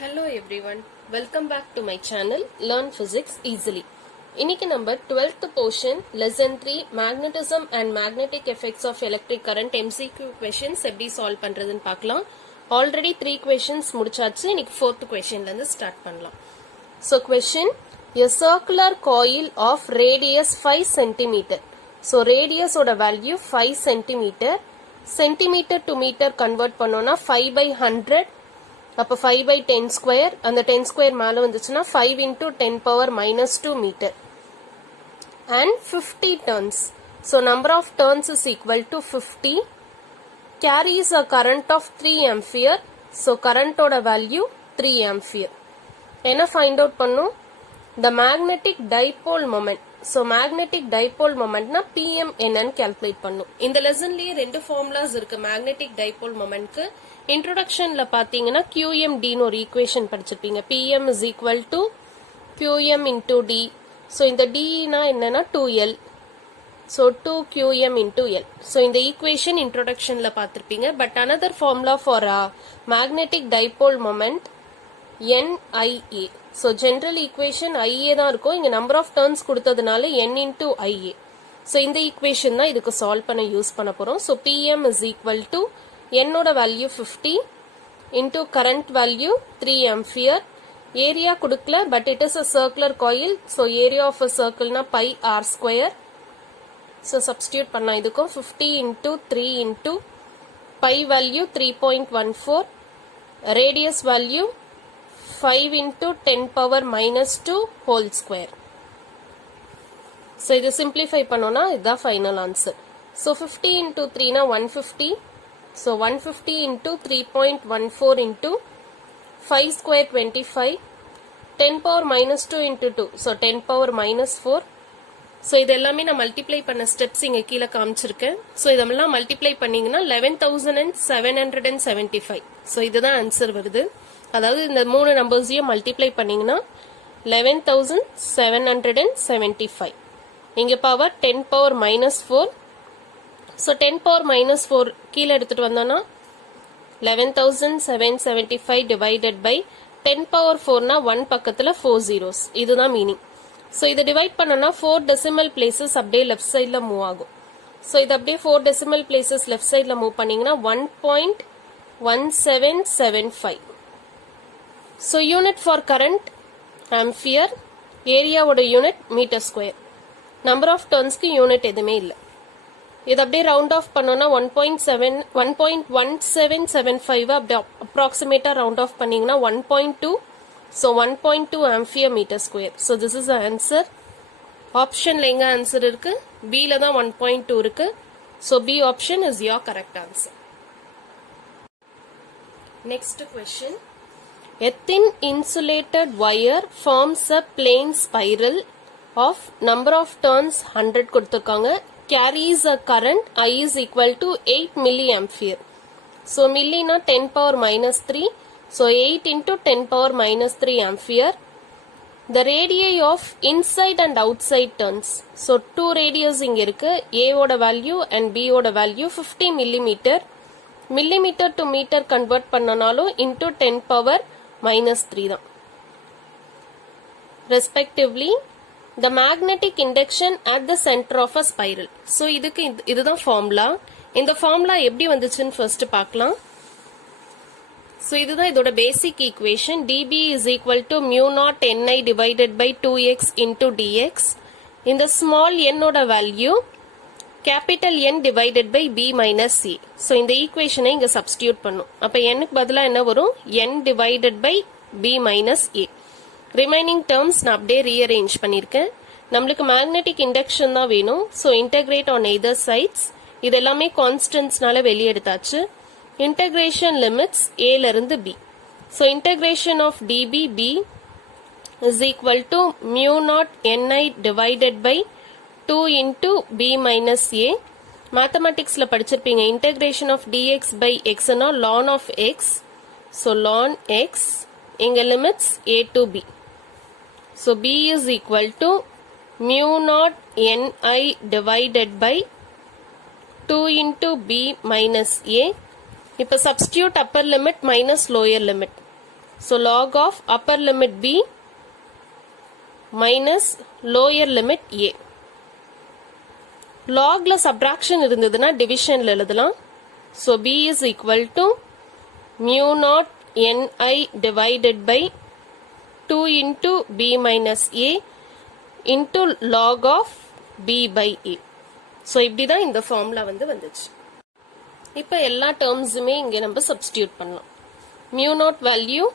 Hello everyone, welcome back to my channel Learn Physics Easily. இன்னைக்கு நம்ம 12th portion lesson 3 magnetism and magnetic effects of electric current MCQ questions எப்படி solve பண்றதுன்னு பார்க்கலாம். Already 3 questions முடிச்சாச்சு. இன்னைக்கு 4th questionல இருந்து start பண்ணலாம். So question, a circular coil of radius 5 cm. So radius ஓட value 5 cm. Centimeter to meter convert பண்ணோம்னா 5 by 100. அப்போ 5 by 10 square, அந்த 10 square மேலே வந்துச்சுன்னா 5 into 10 power minus 2 meter. And 50 turns. So number of turns is equal to 50. Carries a current of 3 ampere. So current ஓட value 3 ampere. என்ன find out பண்ணும்? The magnetic dipole moment. So magnetic dipole moment na PM என்னன்னு calculate பண்ணும். இந்த லெசன்லயே ரெண்டு formulas இருக்கு magnetic dipole momentக்கு. இன்ட்ரோடக்ஷன்ல பாத்தீங்கன்னா QMD ன்னு ஒரு ஈக்குவேஷன் படிச்சிருப்பீங்க. PM is equal to QM into D. So இந்த D னா என்னன்னா 2L. So 2QM into L. So இந்த equation இன்ட்ரோடக்ஷன்ல பாத்திருப்பீங்க. But another formula for magnetic dipole moment NIA. So general equation IA தான் இருக்கும். இங்க number of turns கொடுத்ததுனால N into IA. So இந்த equation தான் இதுக்கு solve பண்ண யூஸ் பண்ண போறோம். So PM is equal to N ஓட value 50 into current value 3 ampere. Area கொடுக்கல, but it is a circular coil. So area of a circle na pi r square. So substitute பண்ணா இதுக்கும் 50 into 3 into pi value 3.14. Radius value 5 into 10 power minus 2 whole square. So இது simplify பண்ணோம்னா இதுதான் final answer. So 50 into 3 na 150. So 150 into 3.14 into 5 square 25. 10 power minus 2 into 2. So 10 power minus 4. So இது எல்லாமே நான் multiply பண்ண steps இங்க கீழே காமிச்சிருக்கேன். ஸோ இதெல்லாம் மல்டிப்ளை பண்ணீங்கன்னா 11,775. ஸோ இதுதான் ஆன்சர் வருது. அதாவது இந்த மூணு நம்பர்ஸையும் மல்டிப்ளை பண்ணீங்கன்னா 11,775. இங்க power 10 power minus 4. So 10 power minus 4 கீழே எடுத்துட்டு வந்தோம்னா 11,775 டிவைடட் பை 10 பவர் 4னா 1 பக்கத்துல 4 zeros. இதுதான் மீனிங். ஸோ இதை டிவைட் பண்ணோம்னா 4 டெசிமல் பிளேசஸ் அப்படியே லெஃப்ட் சைட்ல மூவ் ஆகும். ஸோ இது அப்படியே 4 டெசிமல் பிளேசஸ் லெஃப்ட் சைட்ல மூவ் பண்ணீங்கன்னா 1.1775. So unit for current ampere, area ஓட unit meter square. Number of turns க்கு unit எதுமே இல்ல. இது அப்படியே round off பண்ணோம்னா 1.1775 அப்படியே approximate round off பண்ணீங்கன்னா 1.2. So 1.2 ampere meter square. So this is the answer. Optionல எங்க answer இருக்கு? B ல தான் 1.2 இருக்கு. So B option is your correct answer. Next question. A thin insulated wire forms a plane spiral of number of turns 100 கொடுத்திருக்காங்க. Carries a current I is equal to 8 milliampere. So milli na 10 power minus 3. So 8 into 10 power minus 3 ampere. The radii of inside and outside turns. So 2 radius இங்க இருக்கு. A ஓட value and B ஓட value 50 millimeter. Millimeter to meter convert பண்ணனாலும் into 10 power minus 3 தான். Respectively, the magnetic induction at the center of a spiral. So இதுதான் formula. இந்த formula எப்படி வந்துச்சுன்னு first பார்க்கலாம். So இதுதான் இதோட basic equation. dB is equal to mu naught Ni divided by 2x into dx. இந்த small n ஓட value capital N divided by B minus C. So இந்த equation இங்க substitute பண்ணும். அப்ப n க்கு பதிலா என்ன வரும்? N divided by B minus A. Remaining terms நான் அப்படியே rearrange பண்ணிருக்கேன். நம்மளுக்கு magnetic induction தான் வேணும். So integrate on either sides. இது எல்லாமே constantsனால வெளிய எடுத்தாச்சு. Integration limits A ல இருந்து B. So integration of dB B is equal to mu naught Ni divided by 2 into B minus A. Mathematics ல படிச்சிருப்பீங்க. Integration of dx by x னா ln of x. So ln x. இங்க limits A to B. So B is equal to mu naught Ni divided by 2 into B minus A. இப்ப substitute upper limit minus lower limit. So log of upper limit b minus lower limit a. Logல subtraction இருந்ததுன்னா divisionல எழுதலாம். So b is equal to mu naught ni divided by 2 into b minus a into log of b by a. So இப்படிதான் இந்த formula வந்துச்சு. இப்போ எல்லா டேர்ம்ஸுமே இங்கே நம்ம substitute பண்ணலாம். mu naught value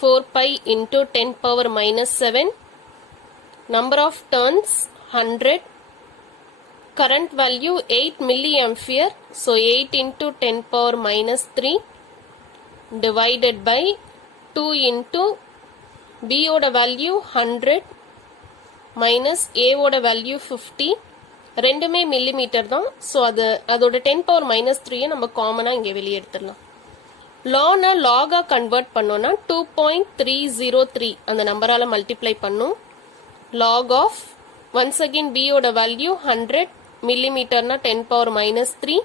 4 pi into 10 power minus 7, number of turns 100, current value 8 milliampere, so 8 into 10 power minus 3 divided by 2 into b oda value 100 minus a oda value 50, ரெண்டுமே millimetre தான். ஸோ அதோட 10 power minus 3 நம்ம காமனாக இங்கே வெளியே எடுத்துடலாம். லானை லாகாக convert பண்ணோன்னா 2.303 அந்த நம்பரால் மல்டிப்ளை பண்ணும். லாக் ஆஃப் ஒன்ஸ் அகெயின் பியோட value 100 மில்லிமீட்டர்னா 10 power minus 3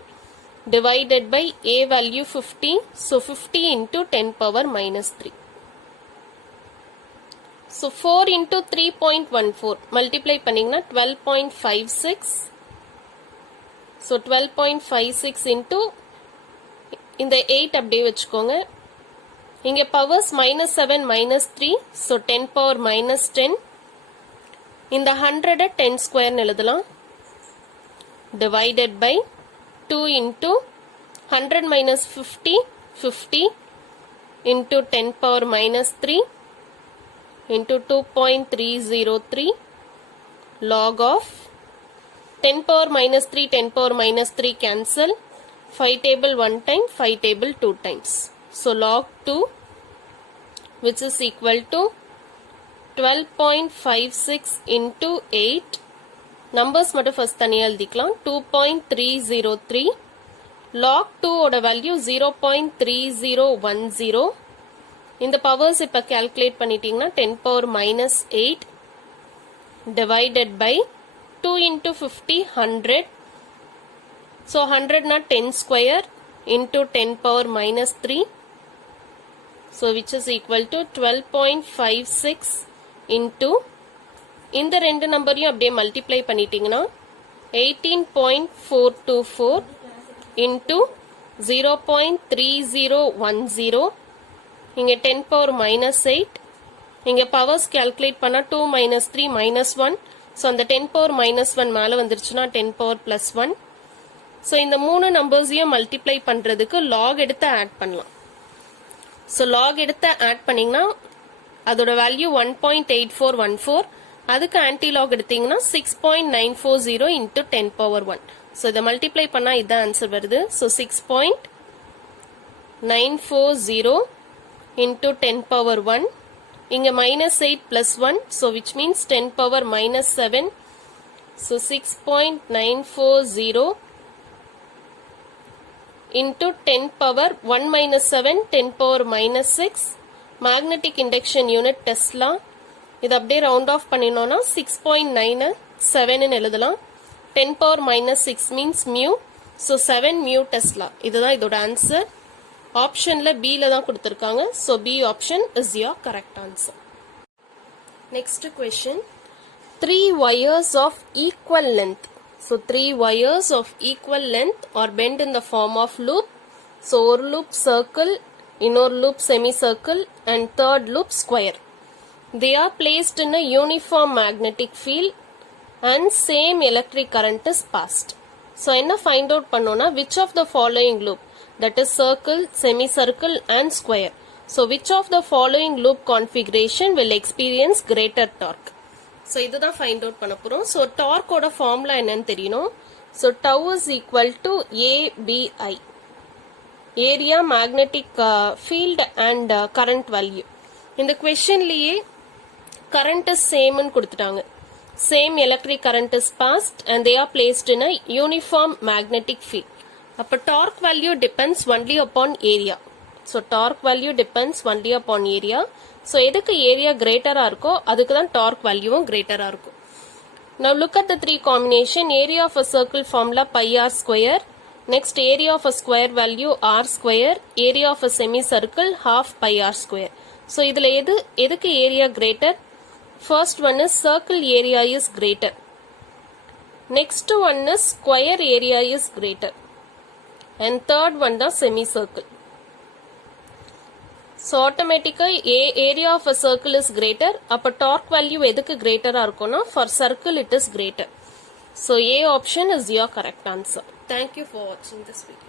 divided by a value 50, so 50 into 10 power minus 3. So 4 into 3.14 multiply பண்ணிங்கன்னா 12.56. So 12.56 into இந்த 8 அப்படியே வச்சுக்கோங்க. இங்க பவர்ஸ் -7 -3, so 10 power minus 10. இந்த 100 10 ஸ்கொயர் எழுதலாம். divided by 2 into 100 minus 50 50 into 10 power minus 3 into 2.303 log of 10 power minus 3 10 power minus 3 cancel, 5 table 1 time, 5 table 2 times. So log 2 which is equal to 12.56 into 8. Numbers மட்டும் first தனியா எழுதிக்கலாம். 2.303 log 2 ஓட value 0.3010. இந்த powers இப்ப calculate பண்ணிட்டீங்கன்னா 10 power minus 8 divided by 2 into 50 100. So 100 not 10 square into 10 power minus 3. So which is equal to 12.56 into இந்த ரெண்டு நம்பரையும் அப்படியே மல்டிப்ளை பண்ணிட்டீங்கன்னா 18.424 into 0.3010. இங்க 10 power minus 8. இங்க பவர்ஸ் கால்குலேட் பண்ணா 2 minus 3 minus 1. So அந்த 10 power minus 1 மேல வந்துருச்சுன்னா 10 power plus 1. So இந்த மூணு நம்பர்ஸையும் மல்டிப்ளை பண்றதுக்கு log எடுத்து ஆட் பண்ணலாம். So log எடுத்து ஆட் பண்ணீங்கன்னா அதோட வேல்யூ 1.8414. அதுக்கு ஆன்டி லாக் எடுத்தீங்கன்னா 6.940 into 10 power 1. So இதை மல்டிப்ளை பண்ணா இதான் ஆன்சர் வருது. So 6.940 into 10 power 1. இங்க minus 8 plus 1. So which means 10 power minus 7. So 6.940 into 10 power 1 minus 7, 10 power minus 6. Magnetic induction unit Tesla. இது அப்படியே ரவுண்ட் ஆஃப் பண்ணினோம்னா 6.97 எழுதலாம். 10 power minus 6 means mu. So 7 mu Tesla. இதுதான் இதோட answer. ஆப்ஷன்ல B ல தான் கொடுத்திருக்காங்க. So B option is your correct answer. Next question. 3 wires of equal length. So 3 wires of equal length are bent in the form of loop. So ஒரு loop circle, இன்னொரு loop semicircle and third loop square. They are placed in a uniform magnetic field and same electric current is passed. So என்ன find out பண்ணோம்னா which of the following loop, that is circle, semicircle and square. So which of the following loop configuration will experience greater torque? So இதுதான் find out பண்ண போறோம். So torque ஓட formula என்னன்னு தெரியணும். So tau is equal to ABI, area, magnetic field and current value. இந்த questionலயே current is same ன்னு கொடுத்துட்டாங்க. Same electric current is passed and they are placed in a uniform magnetic field. அப்ப torque value depends only upon area. So torque value depends only upon area. So எதுக்கு area greater இருக்கோ அதுக்கு தான் torque value greater இருக்கும். Now look at the three combination. Area of a circle formula pi r square, Next, area of a square value r square, area of a semicircle half pi r square. So இதில் எதுக்கு area greater? First one is circle area is greater. Next one is square area is greater. And third one the semicircle. So automatically area of a circle is greater. அப்ப torque value எதுக்கு greater இருக்கும்னா for circle it is greater. So A option is your correct answer. Thank you for watching this video.